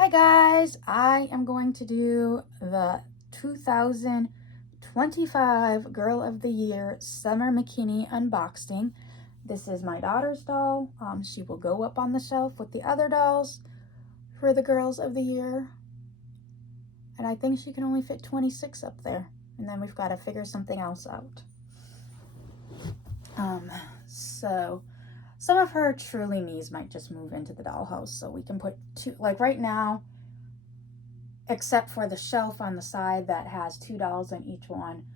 Hi guys, I am going to do the 2025 Girl of the Year Summer Bikini unboxing. This is my daughter's doll. She will go up on the shelf with the other dolls for the Girls of the Year. And I think she can only fit 26 up there. And then we've got to figure something else out. So some of her Truly Me's might just move into the dollhouse, so we can put two, like right now, except for the shelf on the side that has two dolls in each one.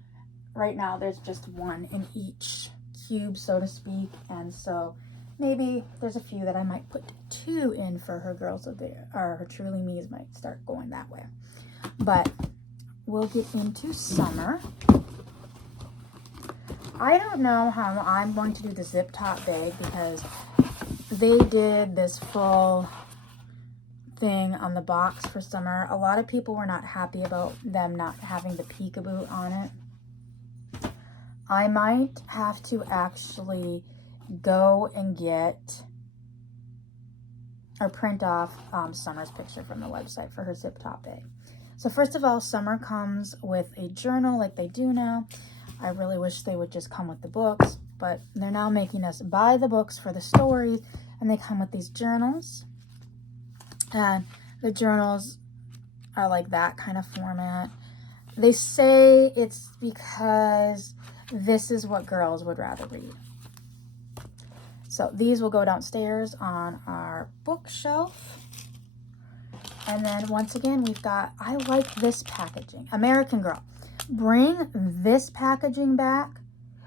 Right now there's just one in each cube, so to speak, and so maybe there's a few that I might put two in for her Girls of the Year, or her Truly Me's might start going that way. But we'll get into Summer. I don't know how I'm going to do the zip top bag because they did this full thing on the box for Summer. A lot of people were not happy about them not having the peekaboo on it. I might have to actually go and get or print off Summer's picture from the website for her zip top bag. So first of all, Summer comes with a journal like they do now. I really wish they would just come with the books, but they're now making us buy the books for the stories, and they come with these journals. And the journals are like that kind of format. They say it's because this is what girls would rather read. So these will go downstairs on our bookshelf. And then once again, we've got, I like this packaging. American Girl. Bring this packaging back,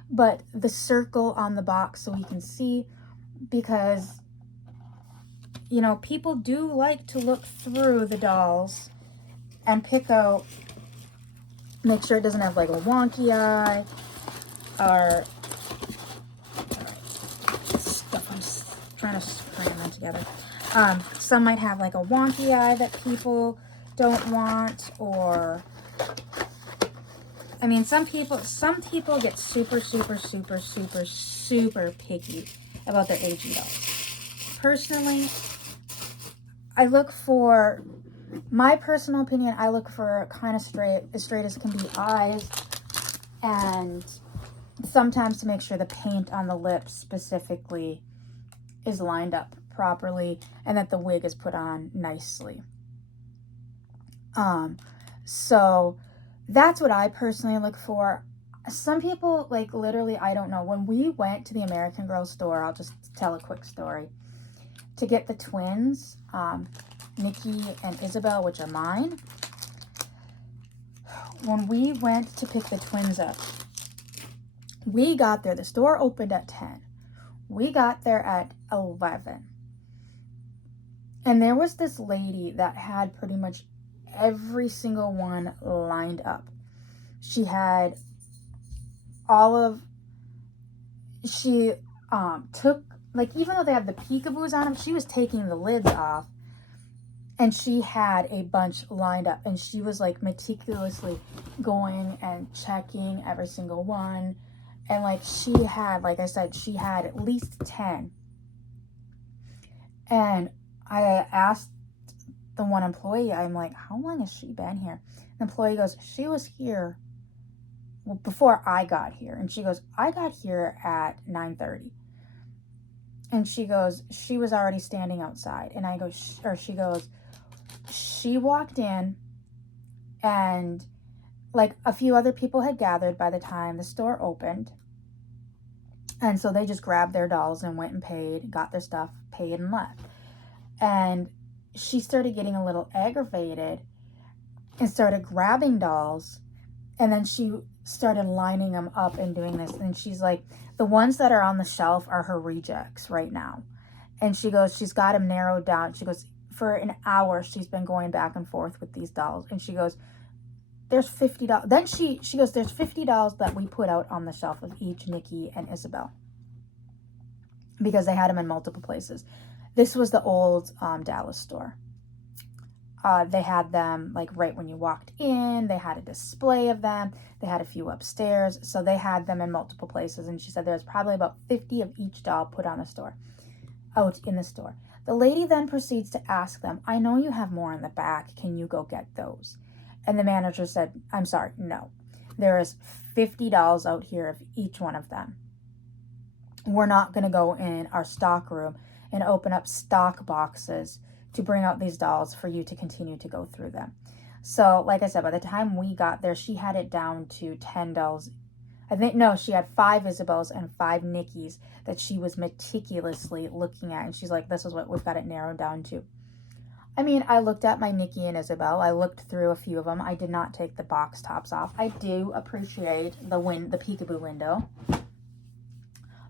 but the circle on the box so we can see, because, you know, people do like to look through the dolls and pick out, make sure it doesn't have like a wonky eye or, stuff, I'm just trying to cram them together. Some might have like a wonky eye that people don't want, or I mean, some people get super picky about their AG dolls. Personally, I look for, my personal opinion, I look for kind of as straight as can be eyes, and sometimes to make sure the paint on the lips specifically is lined up properly and that the wig is put on nicely. So that's what I personally look for. Some people, like, literally, I don't know. When we went to the American Girl store, I'll just tell a quick story. To get the twins, Nikki and Isabel, which are mine. When we went to pick the twins up, we got there. The store opened at 10. We got there at 11. And there was this lady that had pretty much every single one lined up. She had all of, she took, like, even though they have the peekaboos on them, she was taking the lids off, and she had a bunch lined up, and she was like meticulously going and checking every single one. And like, she had, like I said, she had at least 10. And I asked the one employee, I'm like, how long has she been here? The employee goes, she was here before I got here. And she goes, I got here at 9:30. And she goes, she was already standing outside. And I go, she goes, she walked in, and like a few other people had gathered by the time the store opened. And so they just grabbed their dolls and went and paid, got their stuff, paid, and left. And she started getting a little aggravated and started grabbing dolls, and then she started lining them up and doing this. And she's like, the ones that are on the shelf are her rejects right now. And she goes, she's got them narrowed down. She goes, for an hour she's been going back and forth with these dolls. And she goes, there's $50. Then she goes, there's $50 that we put out on the shelf of each Nikki and Isabel, because they had them in multiple places. This was the old Dallas store. They had them like right when you walked in. They had a display of them. They had a few upstairs. So they had them in multiple places. And she said there's probably about 50 of each doll put on the store, out in the store. The lady then proceeds to ask them, I know you have more in the back. Can you go get those? And the manager said, I'm sorry, no. There is 50 dolls out here of each one of them. We're not going to go in our stock room and open up stock boxes to bring out these dolls for you to continue to go through them. So, like I said, by the time we got there, she had it down to 10 dolls. I think, no, she had 5 Isabels and 5 Nickies that she was meticulously looking at. And she's like, this is what we've got it narrowed down to. I mean, I looked at my Nikki and Isabel. I looked through a few of them. I did not take the box tops off. I do appreciate the peekaboo window.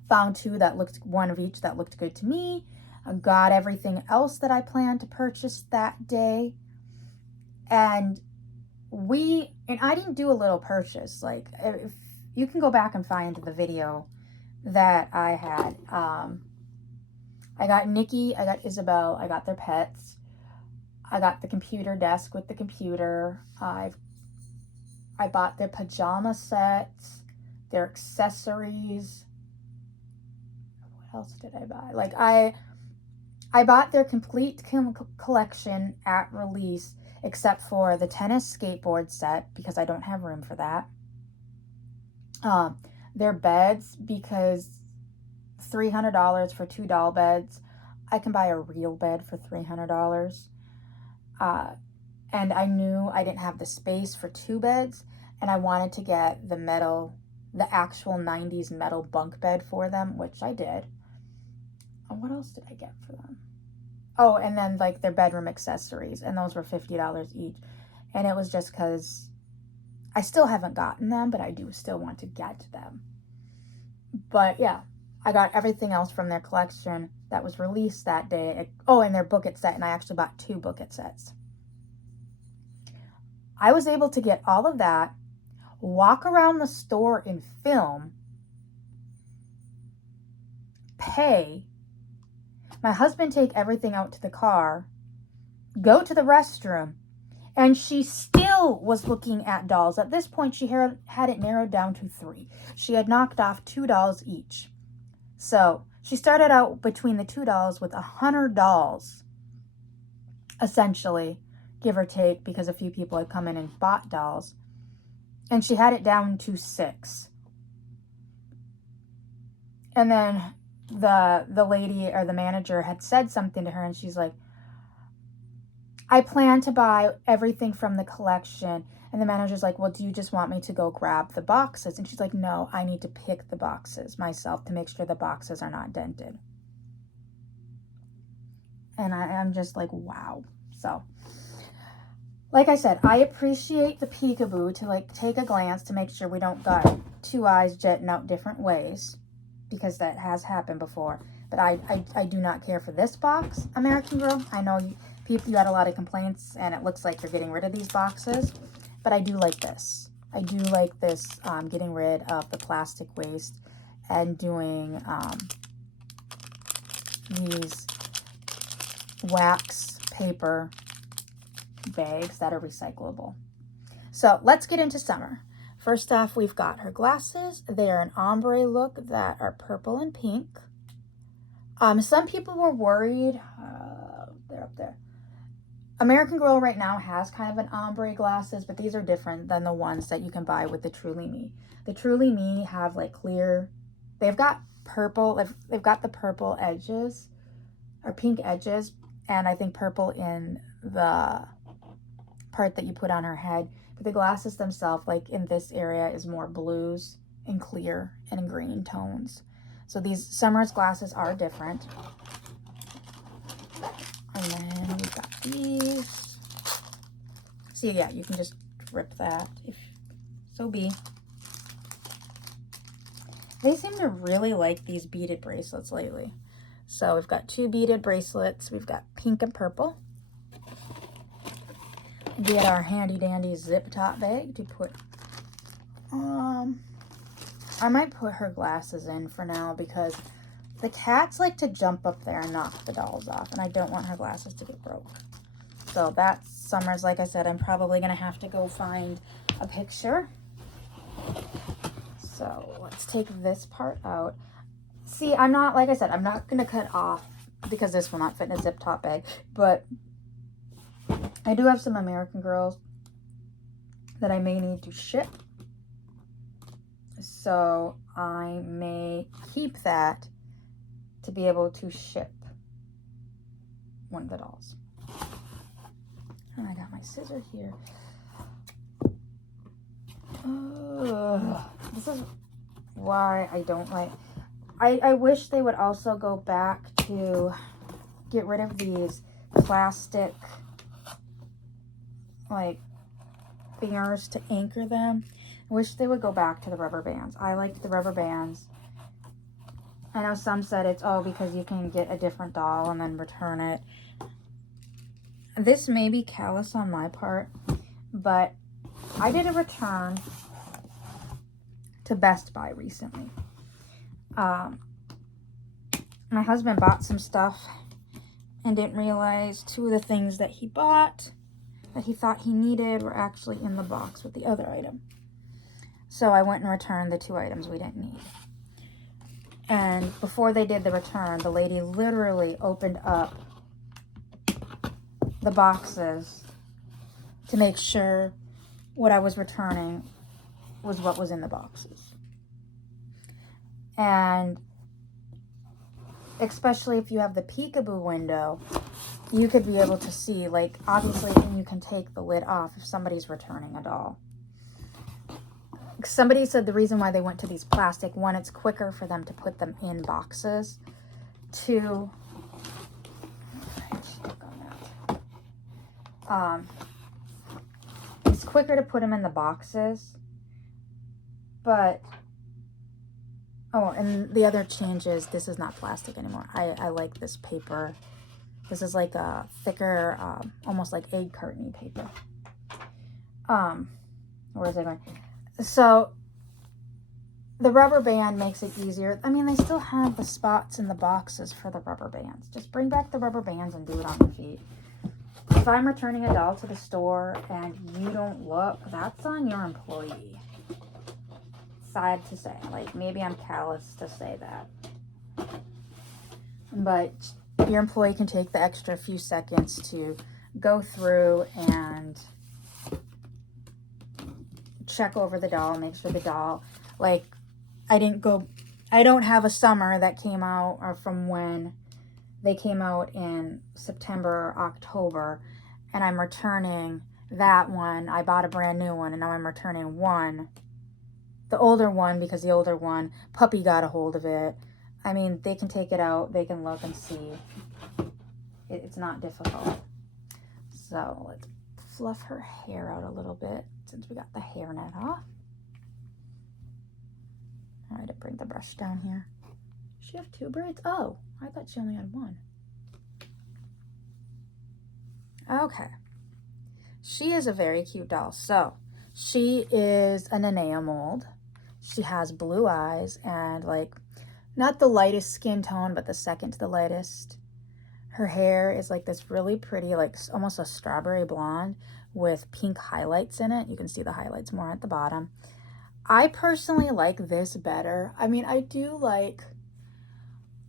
Found 2 that looked, 1 of each that looked good to me. I got everything else that I planned to purchase that day. And I didn't do a little purchase. Like, if you can go back and find the video that I had. I got Nikki, I got Isabel, I got their pets. I got the computer desk with the computer. I bought their pajama sets, their accessories. What else did I buy? Like, I bought their complete collection at release, except for the tennis skateboard set, because I don't have room for that. Their beds, because $300 for 2 doll beds. I can buy a real bed for $300. And I knew I didn't have the space for 2 beds, and I wanted to get the actual 90s metal bunk bed for them, which I did. What else did I get for them? Oh, and then like their bedroom accessories, and those were $50 each. And it was just because I still haven't gotten them, but I do still want to get them. But yeah, I got everything else from their collection that was released that day. Oh, and their book it set, and I actually bought 2 book it sets. I was able to get all of that, walk around the store and film, pay, my husband take everything out to the car, go to the restroom, and she still was looking at dolls. At this point, she had it narrowed down to 3. She had knocked off 2 dolls each. So she started out between the 2 dolls with 100 dolls, essentially, give or take, because a few people had come in and bought dolls. And she had it down to 6. And then the lady or the manager had said something to her, and she's like, I plan to buy everything from the collection. And the manager's like, well, do you just want me to go grab the boxes? And she's like, no, I need to pick the boxes myself to make sure the boxes are not dented. And I'm just like, wow. So, like I said, I appreciate the peekaboo to like take a glance to make sure we don't got 2 eyes jetting out different ways, because that has happened before. But I do not care for this box, American Girl. I know you had a lot of complaints, and it looks like you're getting rid of these boxes. But I do like this. I do like this, getting rid of the plastic waste and doing these wax paper bags that are recyclable. So let's get into Summer. First off, we've got her glasses. They are an ombre look that are purple and pink. Some people were worried. They're up there. American Girl right now has kind of an ombre glasses, but these are different than the ones that you can buy with the Truly Me. The Truly Me have like clear, they've got purple, they've got the purple edges or pink edges, and I think purple in the part that you put on her head. But the glasses themselves, like in this area, is more blues and clear and green tones. So these Summer's glasses are different. And then we've got these. See, yeah, you can just rip that if so be. They seem to really like these beaded bracelets lately. So we've got 2 beaded bracelets. We've got pink and purple. Get our handy dandy zip top bag to put, I might put her glasses in for now, because the cats like to jump up there and knock the dolls off, and I don't want her glasses to get broke. So that's Summer's. Like I said, I'm probably going to have to go find a picture. So let's take this part out. See, I'm not, like I said, I'm not going to cut off because this will not fit in a zip top bag. But I do have some American Girls that I may need to ship. So I may keep that to be able to ship one of the dolls. And I got my scissor here. This is why I don't like... I wish they would also go back to get rid of these plastic, like, fingers to anchor them. I wish they would go back to the rubber bands. I liked the rubber bands. I know some said it's, oh, because you can get a different doll and then return it. This may be callous on my part, but I did a return to Best Buy recently. My husband bought some stuff and didn't realize 2 of the things that he bought that he thought he needed were actually in the box with the other item. So I went and returned the 2 items we didn't need. And before they did the return, the lady literally opened up the boxes to make sure what I was returning was what was in the boxes. And especially if you have the peekaboo window, you could be able to see, like, obviously you can take the lid off if somebody's returning a doll. Somebody said the reason why they went to these plastic, 1, it's quicker for them to put them in boxes. 2, it's quicker to put them in the boxes. But, oh, and the other change is this is not plastic anymore. I like this paper. This is like a thicker, almost like egg carton paper. Where is it going? So the rubber band makes it easier. I mean, they still have the spots in the boxes for the rubber bands. Just bring back the rubber bands and do it on your feet. If I'm returning a doll to the store and you don't look, that's on your employee. Sad to say. Like, maybe I'm callous to say that. But your employee can take the extra few seconds to go through and check over the doll, make sure the doll, like, I don't have a summer that came out, or from when they came out in September or October, and I'm returning that one. I bought a brand new one, and now I'm returning one, the older one, because the older one, puppy got a hold of it. I mean, they can take it out, they can look and see. It's not difficult. So let's fluff her hair out a little bit since we got the hairnet off. All right, I bring the brush down here. Does she have 2 braids? Oh, I thought she only had 1. Okay. She is a very cute doll. So she is a Nenea mold. She has blue eyes and, like, not the lightest skin tone, but the second to the lightest. Her hair is like this really pretty, like almost a strawberry blonde with pink highlights in it. You can see the highlights more at the bottom. I personally like this better. I mean, I do like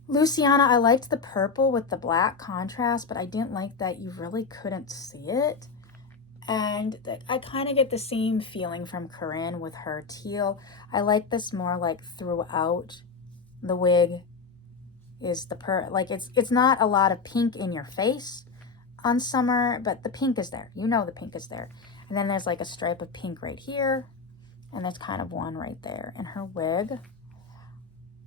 Luciana. I liked the purple with the black contrast, but I didn't like that you really couldn't see it. And I kind of get the same feeling from Corinne with her teal. I like this more like throughout the wig is the like it's not a lot of pink in your face on Summer, but the pink is there. You know the pink is there. And then there's like a stripe of pink right here, and there's kind of one right there in her wig.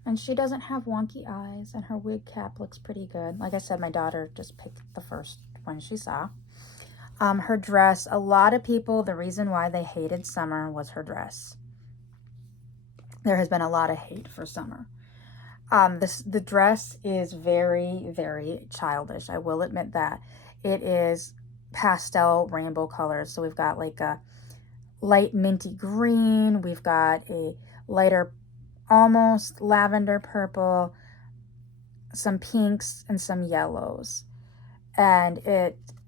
And she doesn't have wonky eyes, and her wig cap looks pretty good. Like I said, my daughter just picked the first one she saw. Her dress, a lot of people, the reason why they hated Summer was her dress. There has been a lot of hate for Summer. The dress is very, very childish. I will admit that. It is pastel rainbow colors. So we've got like a light minty green. We've got a lighter, almost lavender purple, some pinks, and some yellows. And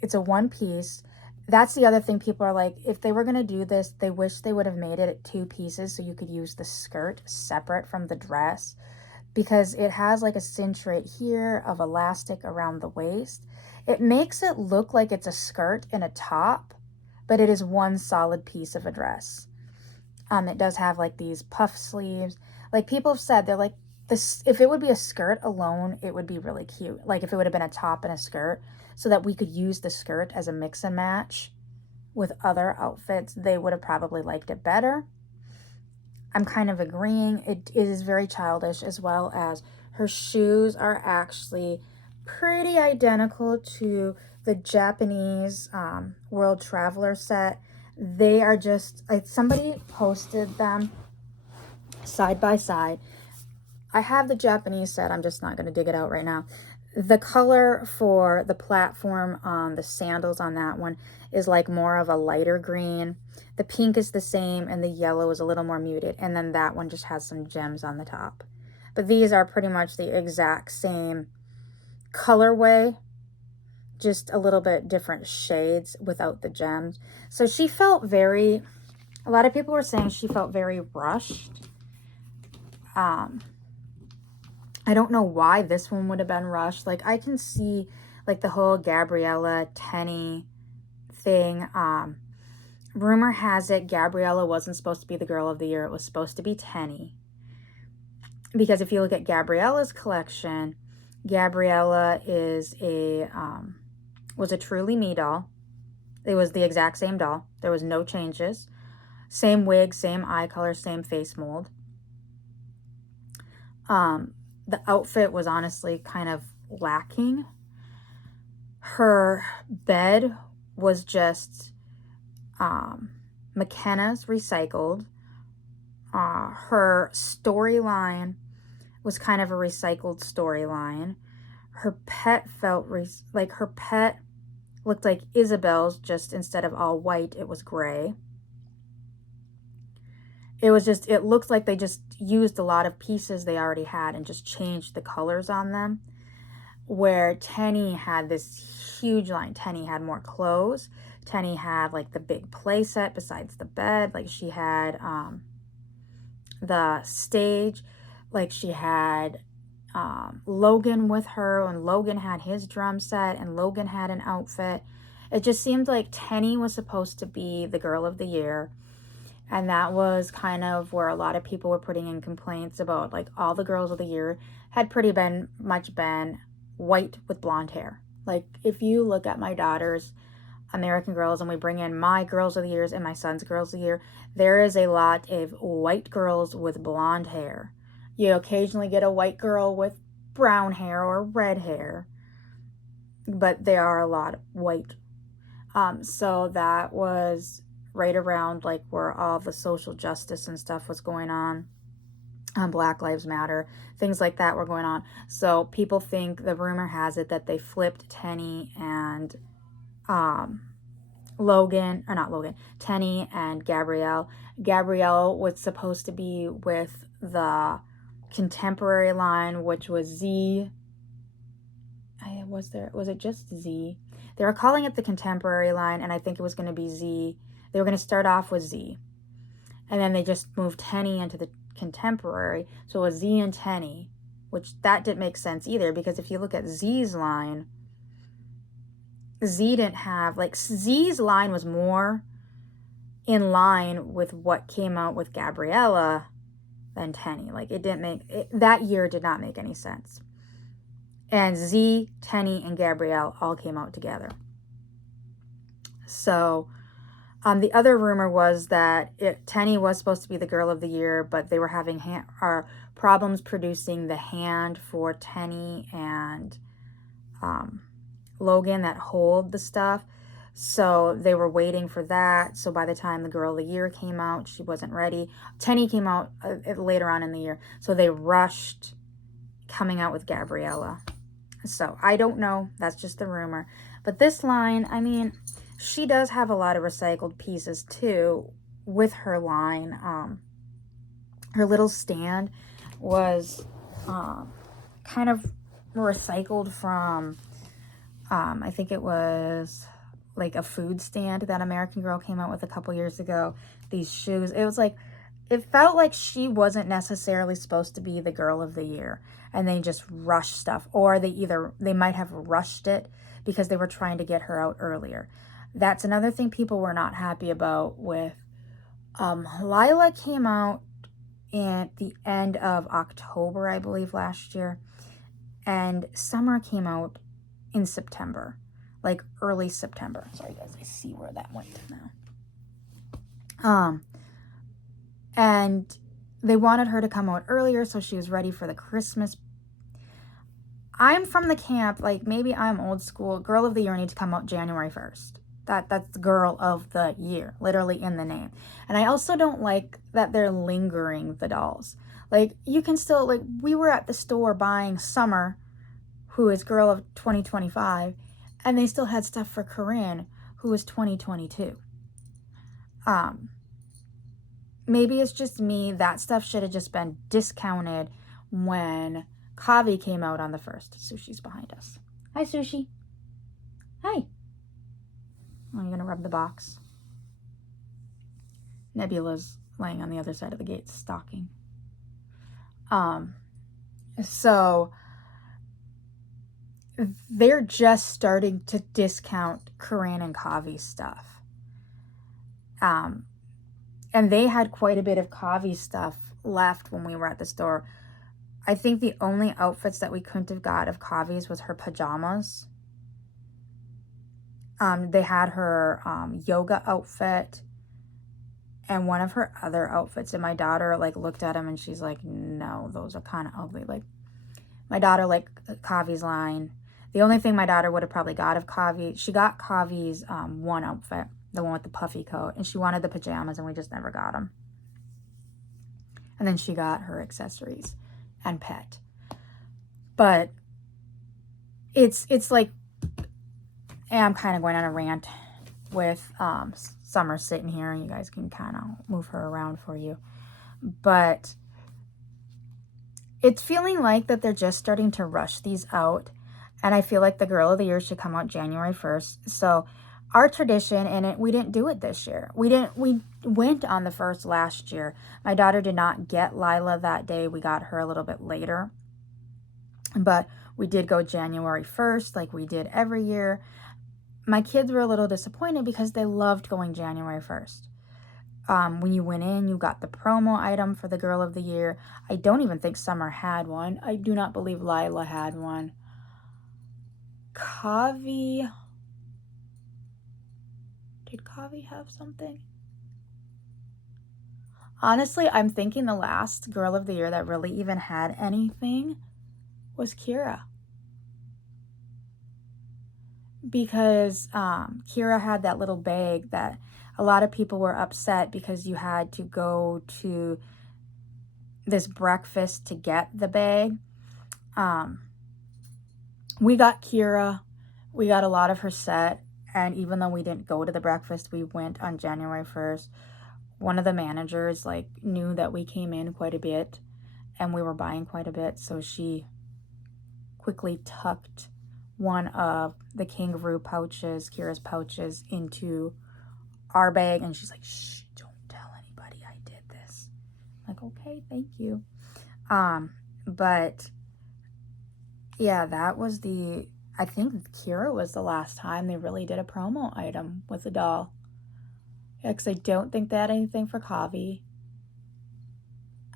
it's a one piece. That's the other thing. People are like, if they were going to do this, they wish they would have made it 2 pieces so you could use the skirt separate from the dress. because it has like a cinch right here of elastic around the waist. It makes it look like it's a skirt and a top, but it is one solid piece of a dress. It does have like these puff sleeves. Like people have said, they're like, this, if it would be a skirt alone, it would be really cute. Like if it would have been a top and a skirt, so that we could use the skirt as a mix and match with other outfits, they would have probably liked it better. I'm kind of agreeing. It is very childish, as well as her shoes are actually pretty identical to the Japanese World Traveler set. They are just, somebody posted them side by side. I have the Japanese set. I'm just not going to dig it out right now. The color for the platform on the sandals on that one is like more of a lighter green. The pink is the same, and the yellow is a little more muted. And then that one just has some gems on the top. But these are pretty much the exact same colorway, just a little bit different shades without the gems. So she felt very, a lot of people were saying she felt very rushed. I don't know why this one would have been rushed. Like, I can see, like, the whole Gabriella Tenny thing. Rumor has it Gabriella wasn't supposed to be the girl of the year. It was supposed to be Tenny. Because if you look at Gabriella's collection, Gabriella is was a Truly Me doll. It was the exact same doll. There was no changes. Same wig, same eye color, same face mold. The outfit was honestly kind of lacking. Her bed was just McKenna's recycled. Her storyline was kind of a recycled storyline. Her pet felt like her pet looked like Isabel's, just instead of all white, it was gray. It was just, it looked like they just used a lot of pieces they already had and just changed the colors on them. Where Tenny had this huge line. Tenny had more clothes. Tenny had like the big play set besides the bed. Like she had the stage. Like she had Logan with her, and Logan had his drum set, and Logan had an outfit. It just seemed like Tenny was supposed to be the girl of the year. And that was kind of where a lot of people were putting in complaints about, like, all the girls of the year had pretty much been white with blonde hair. Like, if you look at my daughter's American Girls and we bring in my girls of the years and my son's girls of the year, there is a lot of white girls with blonde hair. You occasionally get a white girl with brown hair or red hair, but there are a lot of white. So that was right around like where all the social justice and stuff was going on. Black Lives Matter, things like that were going on. So people think, the rumor has it, that they flipped Tenny and Tenny and Gabrielle. Gabrielle was supposed to be with the contemporary line, which was Z. Was it just Z? They were calling it the contemporary line, and I think it was going to be Z. They were going to start off with Z. And then they just moved Tenny into the contemporary. So it was Z and Tenny, which that didn't make sense either, because if you look at Z's line, Z didn't have, like, Z's line was more in line with what came out with Gabriella than Tenny. Like, it didn't make, that year did not make any sense. And Z, Tenny, and Gabrielle all came out together. So the other rumor was that Tenny was supposed to be the girl of the year, but they were having problems producing the hand for Tenny and Logan that hold the stuff. So they were waiting for that. So by the time the girl of the year came out, she wasn't ready. Tenny came out later on in the year. So they rushed coming out with Gabriella. So I don't know. That's just a rumor. But this line, I mean, she does have a lot of recycled pieces too with her line. Her little stand was kind of recycled from, I think it was like a food stand that American Girl came out with a couple years ago. These shoes, it was like it felt like she wasn't necessarily supposed to be the girl of the year, and they just rushed stuff, or they might have rushed it because they were trying to get her out earlier. That's another thing people were not happy about with Lila came out at the end of October, I believe, last year, and Summer came out in September, like early September. Sorry guys, I see where that went now. And they wanted her to come out earlier so she was ready for the Christmas. I'm from the camp, like maybe I'm old school. Girl of the year needs to come out January 1st. That's girl of the year, literally in the name. And I also don't like that they're lingering the dolls. Like, you can still, like, we were at the store buying Summer, who is girl of 2025, and they still had stuff for Corinne, who is 2022. Maybe it's just me. That stuff should have just been discounted when Kavi came out on the 1st. Sushi's behind us. Hi, Sushi. Hi. Oh, you're gonna rub the box. Nebula's laying on the other side of the gate, stalking. So they're just starting to discount Corinne and Kavi's stuff. And they had quite a bit of Kavi stuff left when we were at the store. I think the only outfits that we couldn't have got of Kavi's was her pajamas. They had her yoga outfit and one of her other outfits. And my daughter like looked at them and she's like, no, those are kind of ugly. Like, my daughter liked Kavi's line. The only thing my daughter would have probably got of Kavi, she got Kavi's one outfit, the one with the puffy coat, and she wanted the pajamas and we just never got them. And then she got her accessories and pet. But it's like, and I'm kind of going on a rant with Summer sitting here, and you guys can kind of move her around for you. But it's feeling like that they're just starting to rush these out. And I feel like the girl of the year should come out January 1st. So our tradition, and we didn't do it this year. We went on the 1st last year. My daughter did not get Lila that day. We got her a little bit later. But we did go January 1st like we did every year. My kids were a little disappointed because they loved going January 1st. When you went in, you got the promo item for the girl of the year. I don't even think Summer had one. I do not believe Lila had one. Kavi. Did Kavi have something? Honestly, I'm thinking the last girl of the year that really even had anything was Kira. Because Kira had that little bag that a lot of people were upset because you had to go to this breakfast to get the bag. We got Kira. We got a lot of her set. And even though we didn't go to the breakfast, we went on January 1st. One of the managers like knew that we came in quite a bit and we were buying quite a bit. So she quickly tucked one of the kangaroo pouches, Kira's pouches, into our bag. And she's like, shh, don't tell anybody I did this. I'm like, okay, thank you. But yeah, that was I think Kira was the last time they really did a promo item with a doll. Yeah, because I don't think they had anything for Kavi.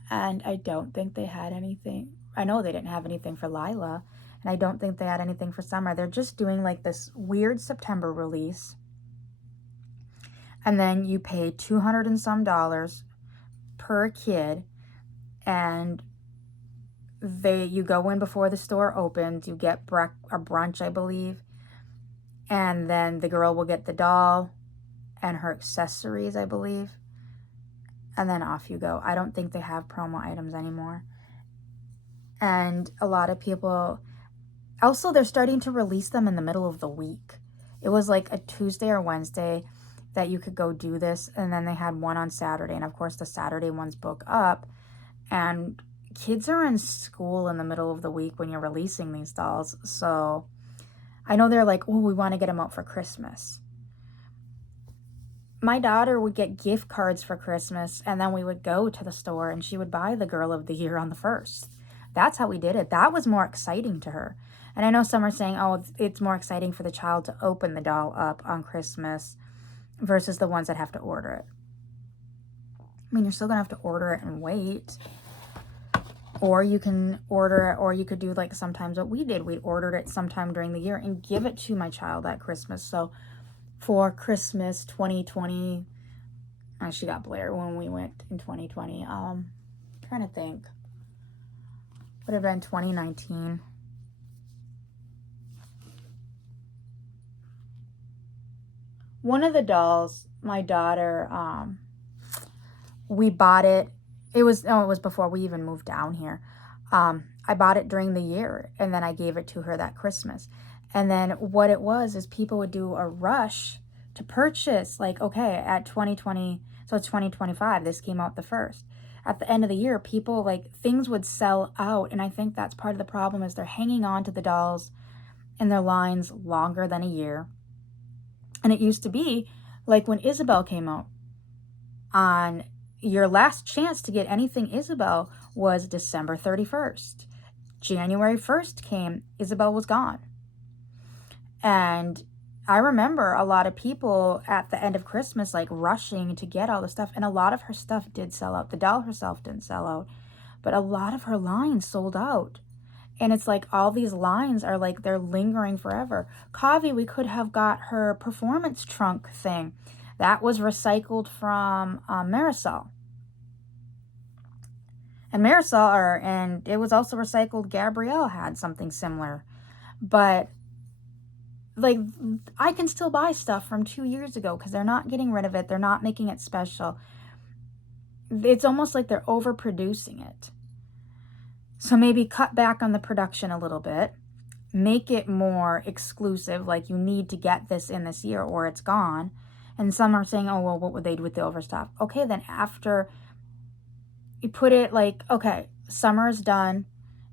And I don't think they had anything. I know they didn't have anything for Lila. And I don't think they had anything for Summer. They're just doing like this weird September release. And then you pay $200 and some per kid. And you go in before the store opens. You get a brunch, I believe. And then the girl will get the doll and her accessories, I believe. And then off you go. I don't think they have promo items anymore. And a lot of people... Also, they're starting to release them in the middle of the week. It was like a Tuesday or Wednesday that you could go do this. And then they had one on Saturday. And of course, the Saturday ones book up. And kids are in school in the middle of the week when you're releasing these dolls. So I know they're like, oh, we want to get them out for Christmas. my daughter would get gift cards for Christmas, and then we would go to the store and she would buy the Girl of the Year on the 1st. That's how we did it. That was more exciting to her. And I know some are saying, oh, it's more exciting for the child to open the doll up on Christmas versus the ones that have to order it. I mean, you're still going to have to order it and wait. Or you can order it, or you could do like sometimes what we did. We ordered it sometime during the year and give it to my child at Christmas. So for Christmas 2020, she got Blair when we went in 2020. Trying to think. Would have been 2019. One of the dolls, my daughter, we bought it. It was before we even moved down here. I bought it during the year, and then I gave it to her that Christmas. And then what it was is people would do a rush to purchase, like, okay, at 2020, so it's 2025, this came out the 1st. At the end of the year, people, like, things would sell out, and I think that's part of the problem is they're hanging on to the dolls in their lines longer than a year. And it used to be, like, when Isabel came out, on your last chance to get anything Isabel was December 31st. January 1st came, Isabel was gone. And I remember a lot of people at the end of Christmas, like, rushing to get all the stuff. And a lot of her stuff did sell out. The doll herself didn't sell out. But a lot of her lines sold out. And it's like all these lines are like they're lingering forever. Kavi, we could have got her performance trunk thing. That was recycled from Marisol. And Marisol, and it was also recycled. Gabrielle had something similar. But, like, I can still buy stuff from 2 years ago because they're not getting rid of it. They're not making it special. It's almost like they're overproducing it. So maybe cut back on the production a little bit. Make it more exclusive, like you need to get this in this year or it's gone. And some are saying, oh, well, what would they do with the overstock? Okay, then after you put it like, okay, summer is done,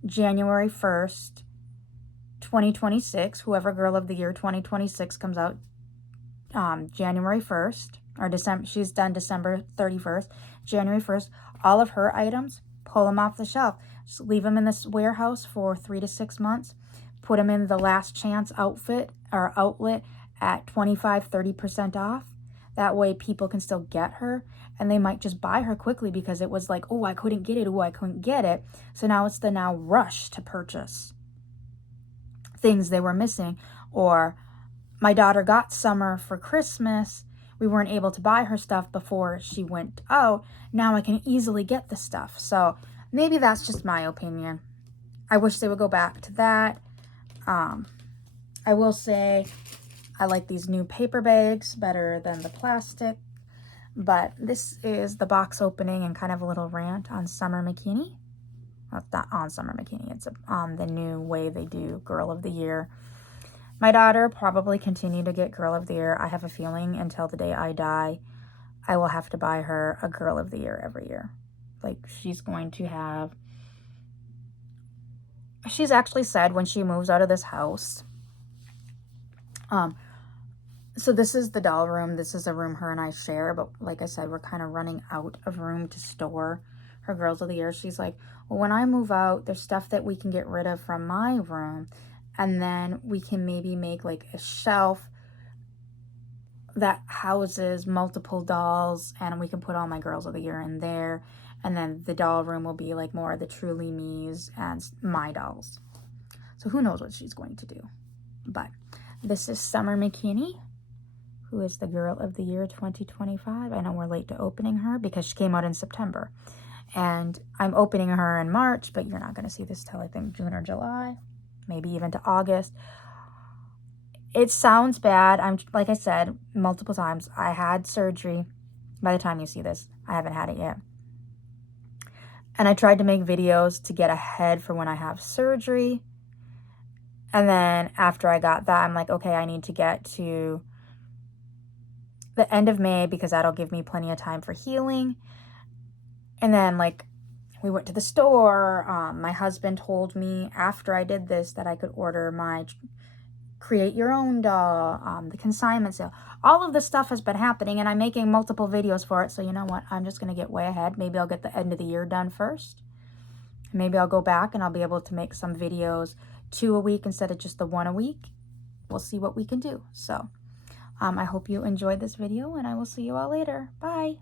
January 1st, 2026, whoever Girl of the Year 2026 comes out January 1st, or December, she's done December 31st, January 1st, all of her items, pull them off the shelf. Just leave them in this warehouse for 3 to 6 months. Put them in the last chance outfit or outlet at 25-30% off. That way people can still get her, and they might just buy her quickly because it was like, oh, I couldn't get it. Oh, I couldn't get it. So now it's the now rush to purchase things they were missing. Or my daughter got summer for Christmas. We weren't able to buy her stuff before she went out. Now I can easily get the stuff. So maybe that's just my opinion. I wish they would go back to that. I will say I like these new paper bags better than the plastic. But this is the box opening and kind of a little rant on Summer McKinney. Well, it's not on Summer McKinney. It's on the new way they do Girl of the Year. My daughter probably continue to get Girl of the Year. I have a feeling until the day I die, I will have to buy her a Girl of the Year every year. Like, she's going to have... She's actually said when she moves out of this house... So this is the doll room. This is a room her and I share. But like I said, we're kind of running out of room to store her Girls of the Year. She's like, well, when I move out, there's stuff that we can get rid of from my room. And then we can maybe make like a shelf that houses multiple dolls. And we can put all my Girls of the Year in there. And then the doll room will be like more of the Truly Me's and my dolls. So who knows what she's going to do. But this is Summer McKinney, who is the Girl of the Year 2025. I know we're late to opening her because she came out in September. And I'm opening her in March, but you're not going to see this till I think June or July, maybe even to August. It sounds bad. I'm like I said multiple times, I had surgery. By the time you see this, I haven't had it yet. And I tried to make videos to get ahead for when I have surgery. And then after I got that, I'm like, okay, I need to get to the end of May because that'll give me plenty of time for healing. And then, like, we went to the store. My husband told me after I did this that I could order my create your own doll, the consignment sale. All of this stuff has been happening, and I'm making multiple videos for it. So you know what? I'm just going to get way ahead. Maybe I'll get the end of the year done first. Maybe I'll go back and I'll be able to make some videos 2 a week instead of just the 1 a week. We'll see what we can do. So I hope you enjoyed this video, and I will see you all later. Bye.